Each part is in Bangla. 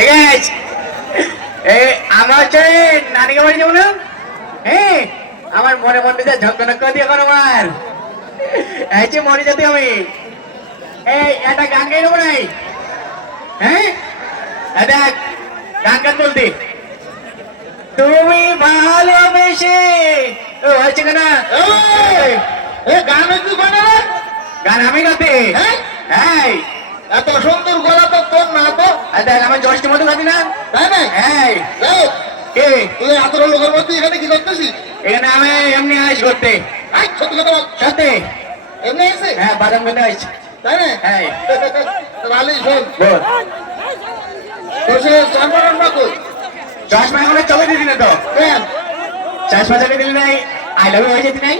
ঠিক আছে আমরা হচ্ছে নানিকে বাড়ি যাবো না হ্যাঁ আমার মনে মনে যা ঝকঝক করে দিয়ে এখন আমার এই মরে যেতে আমি এই একটা গান গাই নেবো নাই হ্যাঁ দেখ গান গান বলতে তুমি ভালোবেসে হচ্ছে কেনা গান তুই বানা গান আমি গাতে হ্যাঁ এত সুন্দর গলা তো তোর না তো দেখ আমার জয়ষ্ঠী মতো গাতি না তাই না হ্যাঁ কে তুই এত লোকের মধ্যে এখানে কি করতেছিস এখানে আমি এমনি আইস করতে সত্যি কথা বল সত্যি এমনি আছে হ্যাঁ বাদাম করতে আইস তাই না হ্যাঁ ভালোই শোন বল তোর সে চারবার না তো চশমা এখন চলে দিদি না তো কেন চশমা চলে দিলি নাই আই লাভ ইউ হয়ে যেতি নাই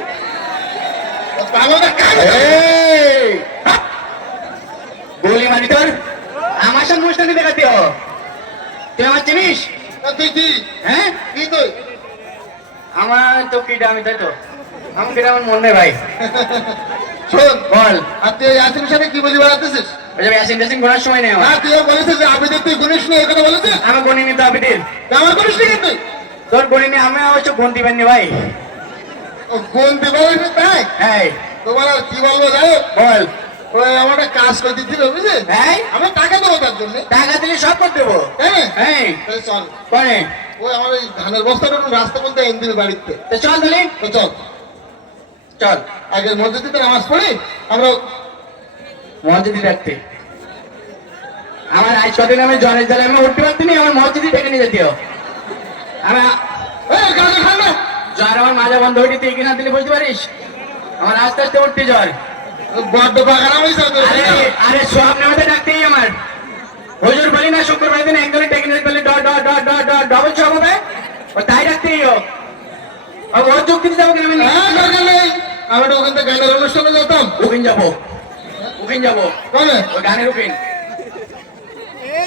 আমাদের কাজ গোলি মারি তোর আমার সঙ্গে মুস্তানি দেখাতে হো তুই আমার চিনিস তুই কি হ্যাঁ কি তুই আমার তো কিটা আমি তাই তো আমি কিটা আমার মন নেই ভাই শোন বল আর তুই ইয়াসিনের সাথে কি বলি বেড়াতেছিস ওই যে অ্যাসিন ট্যাসিন ঘোরার সময় নেই আমার আর তুই বলেছিস যে আবিদের তুই গুনিস নি এই কথা বলেছিস আমার গণি নিতে হবে দিন আমার করিস নি তুই তোর গণি নিয়ে আমি অবশ্য গণ দিবেন নি ভাই গুণ দিবি তাই হ্যাঁ তোমার আর কি বলবো যাই বল ওই আমার একটা কাজ করে দিচ্ছিল বুঝলি হ্যাঁ আমি টাকা দেবো তার জন্য টাকা দিলে সব করে দেবো হ্যাঁ হ্যাঁ তাহলে চল পরে ওই আমার ওই ধানের বস্তাটা রাস্তা বলতে এনে দিবি বাড়িতে তো চল তাহলে তো চল চল আগে মসজিদে নামাজ পড়ি আমরা মসজিদে রাখতে আমার আজ কদিন আমি জ্বরের জ্বালে আমি উঠতে পারছি না আমার মসজিদে ডেকে নিয়ে যেতেও আমি এই গাড়ি খাবে জ্বর আমার মাজা বন্ধ হইতে তুই কিনা দিলে বুঝতে পারিস আমার আস্তে আস্তে উঠতে জ্বর বড্ড বাগানা হয়েছে আরে আরে সব নামাতে ডাকতেই আমার হুজুর বলি না শুক্রবার দিন একজনে ডেকে নিয়ে বলে ডবল সব হবে ও তাই ডাকতেই ও ওর যুক্তি দিতে যাবো কেন আমি হ্যাঁ দরকার নেই আমি তো ওখান থেকে গানের অনুষ্ঠানে যেতাম উকিন যাবো উকিন যাবো কবে ওই গানের উকিন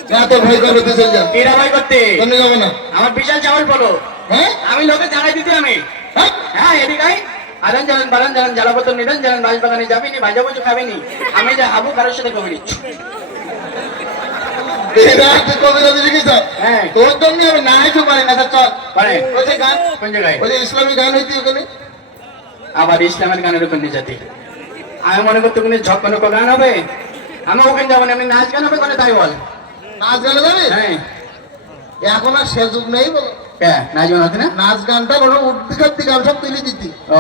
যা তোর ভাই করবে তুই চল যা এরা ভাই করতে তুমি যাবো না আমার বিশাল চাওয়াল বলো হ্যাঁ আমি লোকে জানাই দিতে আমি হ্যাঁ হ্যাঁ এদিকে আয় আদান জানান বালান জানান জ্বালাপতন নিদান জানান বাঁশবাগানে যাবিনি ভাজা বসে খাবেনি আমি যা হাবু কারোর সাথে কবি নিচ্ছি তুই কবিতা দিবি কি স্যার হ্যাঁ তোর জন্য আমি না হেঁটে পারি না চল পারে ওই যে গান কোন জায়গায় ওই যে ইসলামী গান হইতি ওখানে আবার ইসলামের গানের উপর নিয়ে যাতে আমি মনে করতে কোনো ঝকনো গান হবে আমি ওখানে যাবো না এমনি নাচ গান হবে কোনো তাই বল নাচ গানে যাবি হ্যাঁ এখন আর সে যুগ নেই বলো হ্যাঁ নাচ গান হবে না নাচ গানটা বলো উঠতি কাটতি গান সব তুলে দিতি ও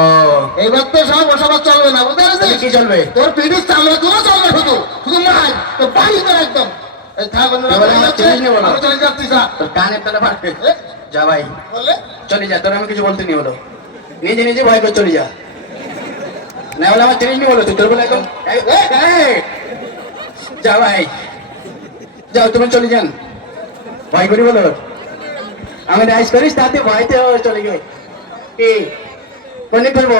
এইবার তো সব ওসব আর চলবে না বুঝতে তাহলে পারছিস কি চলবে তোর পিঠের চামড়া গুলো চলবে শুধু শুধু নাই তো পানি করে একদম এই থাক এবারে আমার চিনিস নি বলো। আমি চলে যাচ্ছি যা তোর কানের তালে পারবে যা ভাই বলে চলে যা তোর আমি কিছু বলতে নি বলো নিজে নিজে ভয় করে চলে যা না বলে আমার চিনিস নি বলো তুই তোর বলে একদম যা ভাই যাও তুমি চলে যান ভয় করি বলো আমি রাইস করিস তাতে ভয়তে চলে গে কি কোনে করবো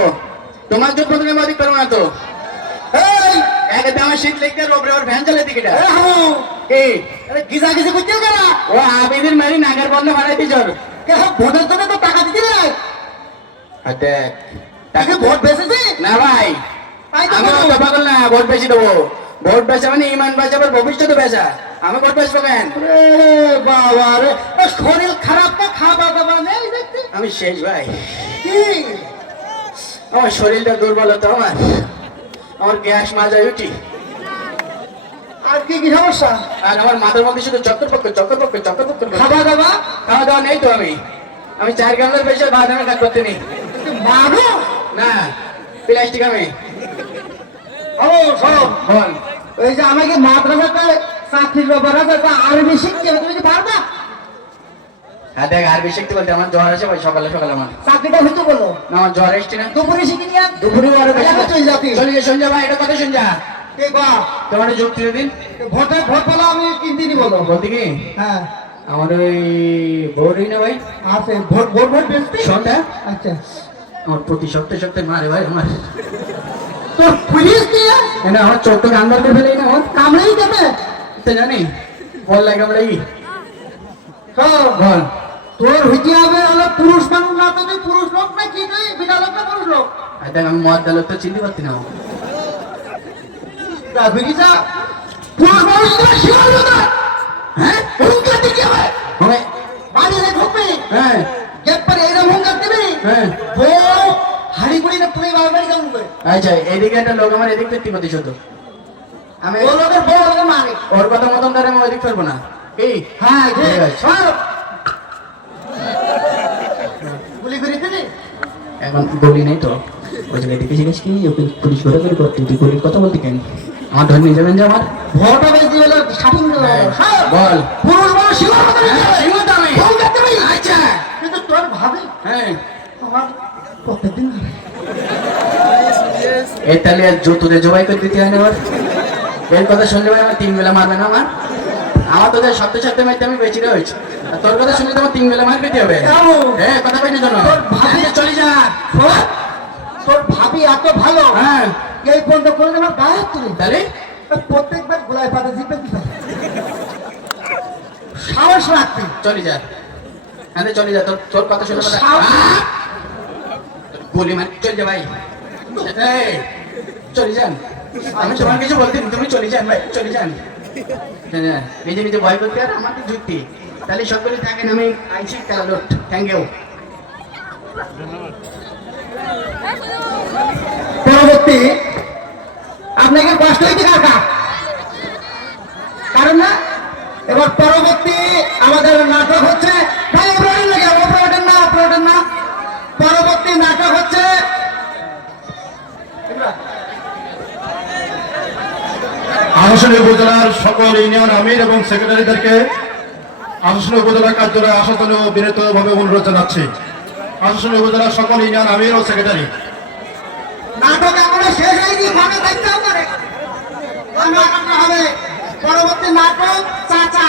তোমার যোগ বদলে আমি করবো না তো এই একাতে আমার শীত লেগে রোবরে ওর ভ্যান চালে দিকে কি আরে গিজা গিজা করতে গেল ও আবেদের মারি নাগার বন্ধ বানাইতে জ্বর কে সব ভোটের জন্য তো টাকা দিতে না হাতে তাকে ভোট বেঁচেছে না ভাই তাই তো আমি বলো। তো পাগল না ভোট বেশি দেবো ভোট বেচা মানে ইমান বেচা আবার ভবিষ্যতে বেচা আমি ভোট বেচবো কেন রে বাবা রে এ শরীর খারাপ না খাওয়া দাওয়া নেই দেখতে আমি শেষ ভাই কি আমার শরীরটা দুর্বলতা আমার গ্যাস মাজায় উঠি আর কি কি সমস্যা আর আমার মাথার মধ্যে শুধু চক্কর পক্কর খাওয়া দাওয়া খাওয়া দাওয়া নেই তো আমি 4 গামলার বেশি ভাত আমি কাজ করতে নেই মানো না প্লাস্টিক আমি ও সব বল ওই যে আমাকে মাদ্রাসাতে চাকরির ব্যাপার আছে তা আরবি শিখতে হবে তুমি কি পারবা হ্যাঁ দেখ আর বেশি একটু বলতে আমার জ্বর আসে ভাই সকালে আমার চাকরিটা হইতে বলো না, আমার জ্বর এসছে না দুপুরে শিখে নিয়ে দুপুরে আরো বেশি এখন চলে যাতি চলে যা সঞ্জয় ভাই এটা কথা শুন যা কে বা তোমার যুক্তি দিন ভোট পেলা আমি কিনতে নি বলো বলতে কি হ্যাঁ আমার ওই ভোরই না ভাই আছে ভোট ভোট ভোট বেচতে সন্ধ্যা আচ্ছা আমার প্রতি সপ্তাহে মারে ভাই আমার তো পুলিশ দিয়ে না আমার চোখ গান বার করে ফেলেই না আমার কামড়েই দেবে তো জানি বল লাগে আমরা হ্যাঁ বল তোর হইতে হবে হলো পুরুষ মানুষ না তো তুই পুরুষ লোক না কি তুই বিনা লোক না পুরুষ লোক আর দেখ আমি মদ দালোক তো চিনতে পারছি না তা বিকিসা পুরুষ মানুষ না শিওর না হ্যাঁ উনকা দিকে হবে বাড়িতে ঢুকবি হ্যাঁ গেট পরে এইরকম হুঙ্কার দিবি হ্যাঁ বউ হাড়ি গুড়ি না তুমি বাড়ি কেমন করে আচ্ছা এদিকে একটা লোক আমার এদিক ফিরতি করতে শুধু আমি ও লোকের বউ লোকের মারে ওর কথা মতন ধরে আমি ওইদিক ফেলবো না কি হ্যাঁ ঠিক আছে। সব গুলি করে দিলি এখন বলি নেই তো ওই জায়গায় দেখে জিজ্ঞেস কি ওকে পুলিশ ঘরে করে করতে তুই পুলিশ কথা বলতে কেন আমার ধরে নিয়ে যাবেন যে আমার ভোটা বেশি হলো শাটিং বল পুরুষ মানুষ শিওর কথা হ্যাঁ, সীমিত আমি। হুঙ্কার দিবি আচ্ছা কিন্তু তোর ভাবি হ্যাঁ আমার প্রত্যেকদিন এই তাহলে জুতুরে জবাই করে দিতে হয় না ওর এর কথা শুনলে ভাই আমার 3 বেলা মারবে না আমার তোদের শব্দ শব্দ মারতে আমি বেঁচে রয়েছি আর তোর কথা শুনলে তো আমার 3 বেলা মার পেতে হবে হ্যাঁ কথা পাইনি জন্য তোর ভাবি চলে যা তোর ভাবি এত ভালো হ্যাঁ এই পর্যন্ত করে আমার গায়ে তুলি তাহলে প্রত্যেকবার গোলায় পাতা জিপে দিতে সাহস রাখতে চলে যা হ্যাঁ চলে যা তোর তোর কথা শুনে সাহস- গুলি মার চলে যা ভাই এই, চলে যান আমি তোমার কিছু বলতে নেই, তুমি চলে যান ভাই চলে যান হ্যাঁ, নিজে নিজে ভয় করতে আর আমাদের যুক্তি তাহলে সকলে থাকেন আমি আইসি কালালোট থ্যাংক ইউ পরবর্তী আপনাকে কষ্ট হয়েছে কাকা কারণ না এবার পরবর্তী আমাদের নাটক হচ্ছে ভাই অপারেটর লাগে অপারেটর না পরবর্তী নাটক হচ্ছে আশাশুনি উপজেলার সকল ইউনিয়ন আমির এবং সেক্রেটারিদেরকে আশাশুনি উপজেলা কার্যালয়ে আসার জন্য বিনীতভাবে অনুরোধ জানাচ্ছি। আশাশুনি উপজেলার সকল ইউনিয়ন আমির ও সেক্রেটারি নাটক এখনো শেষ হয়নি ভাবে দেখতে হবে হবে পরবর্তী নাটক চাচা